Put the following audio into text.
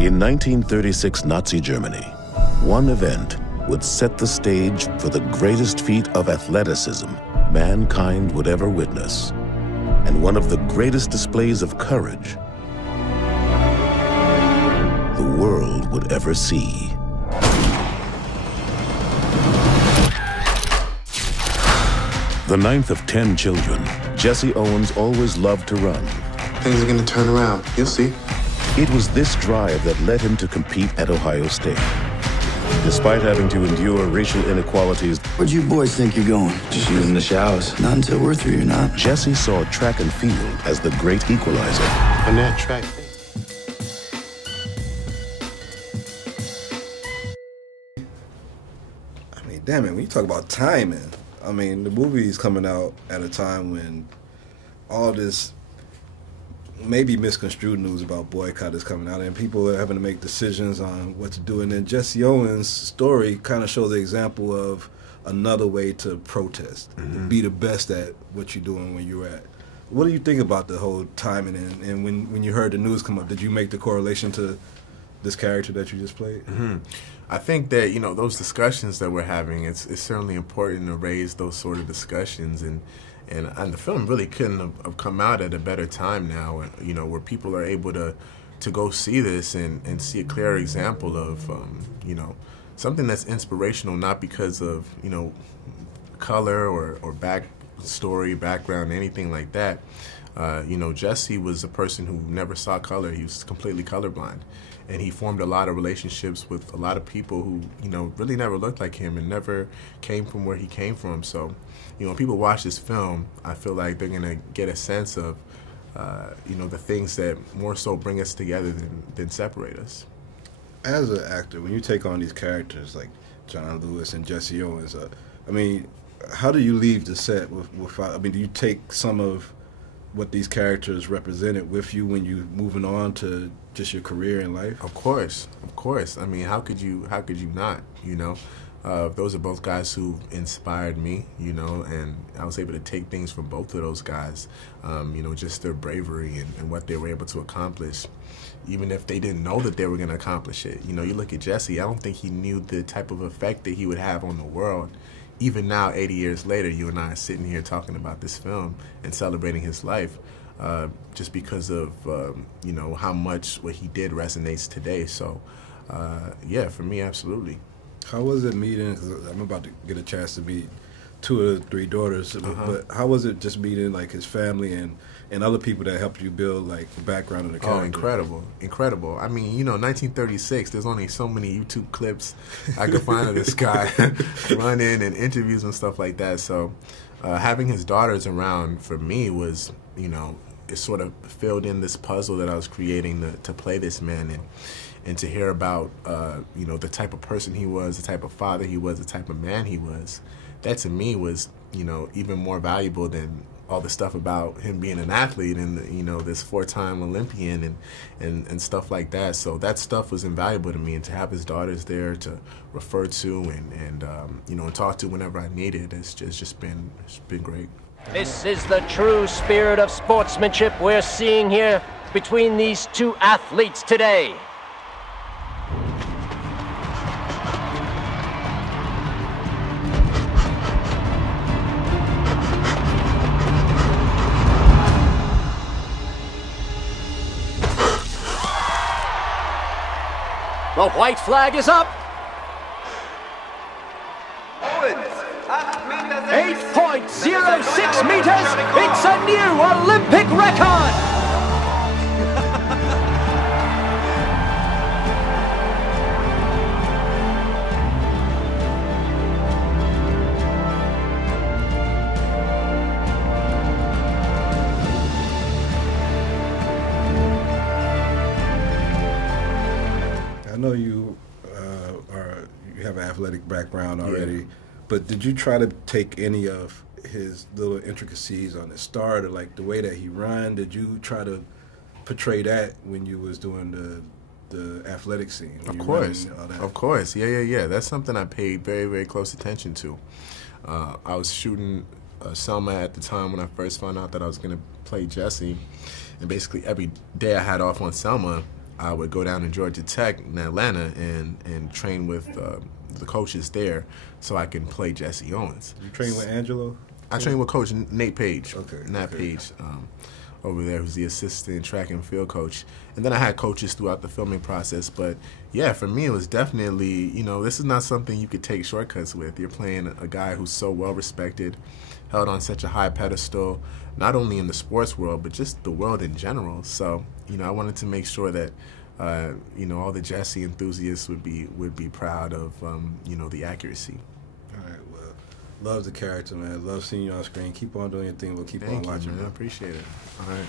In 1936 Nazi Germany, one event would set the stage for the greatest feat of athleticism mankind would ever witness, and one of the greatest displays of courage the world would ever see. The ninth of 10 children, Jesse Owens always loved to run. Things are gonna turn around, you'll see. It was this drive that led him to compete at Ohio State. Despite having to endure racial inequalities, where'd you boys think you're going? Just using the showers. Not until we're through, you're not. Jesse saw track and field as the great equalizer. On that track. I mean, damn it, when you talk about timing, I mean, the movie's coming out at a time when all this maybe misconstrued news about boycott is coming out and people are having to make decisions on what to do. And then Jesse Owens' story kind of shows the example of another way to protest, to be the best at what you're doing when you're at. What do you think about the whole timing? And when you heard the news come up, did you make the correlation to this character that you just played? I think that, you know, those discussions that we're having, it's certainly important to raise those sort of discussions, and the film really couldn't have come out at a better time now, you know, where people are able to go see this and see a clear example of, you know, something that's inspirational, not because of, you know, color or background, anything like that. You know, Jesse was a person who never saw color. He was completely colorblind. And he formed a lot of relationships with a lot of people who, you know, really never looked like him and never came from where he came from. So, you know, when people watch this film, I feel like they're going to get a sense of, you know, the things that more so bring us together than separate us. As an actor, when you take on these characters like John Lewis and Jesse Owens, I mean, how do you leave the set with I mean, do you take some of what these characters represented with you when you moving on to just your career in life? Of course, of course. I mean, how could you not, you know? Those are both guys who inspired me, you know, and I was able to take things from both of those guys, you know, just their bravery and what they were able to accomplish, even if they didn't know that they were going to accomplish it. You know, you look at Jesse, I don't think he knew the type of effect that he would have on the world. Even now, 80 years later, you and I are sitting here talking about this film and celebrating his life, just because of, you know, how much what he did resonates today. So, yeah, for me, absolutely. How was it meeting, because I'm about to get a chance to meet 2 of the 3 daughters, but how was it just meeting, like, his family and other people that helped you build, like, the background of the character? Oh, incredible, incredible. I mean, you know, 1936, there's only so many YouTube clips I could find of this guy running and interviews and stuff like that. So having his daughters around for me was, you know, it sort of filled in this puzzle that I was creating to play this man and to hear about, you know, the type of person he was, the type of father he was, the type of man he was. That to me was, you know, even more valuable than all the stuff about him being an athlete and, you know, this 4-time Olympian and stuff like that. So that stuff was invaluable to me, and to have his daughters there to refer to and you know, and talk to whenever I needed, it's just been great. This is the true spirit of sportsmanship we're seeing here between these 2 athletes today. The white flag is up. 8.06 meters. It's a new Olympic record. I know you you have an athletic background already, but did you try to take any of his little intricacies on the start, or like the way that he ran? Did you try to portray that when you was doing the athletic scene? Of course, yeah. That's something I paid very, very close attention to. I was shooting Selma at the time when I first found out that I was going to play Jesse, and basically every day I had off on Selma, I would go down to Georgia Tech in Atlanta and train with the coaches there so I can play Jesse Owens. You train with Angelo? I trained with Coach Nate Page. Okay. Nat Page over there, who's the assistant track and field coach. And then I had coaches throughout the filming process. But, yeah, for me it was definitely, this is not something you could take shortcuts with. You're playing a guy who's so well-respected, held on such a high pedestal, not only in the sports world, but just the world in general. So, I wanted to make sure that, all the Jesse enthusiasts would be proud of, the accuracy. All right, well, love the character, man. Love seeing you on screen. Keep on doing your thing. We'll keep on Thank you, watching, man. I appreciate it. All right.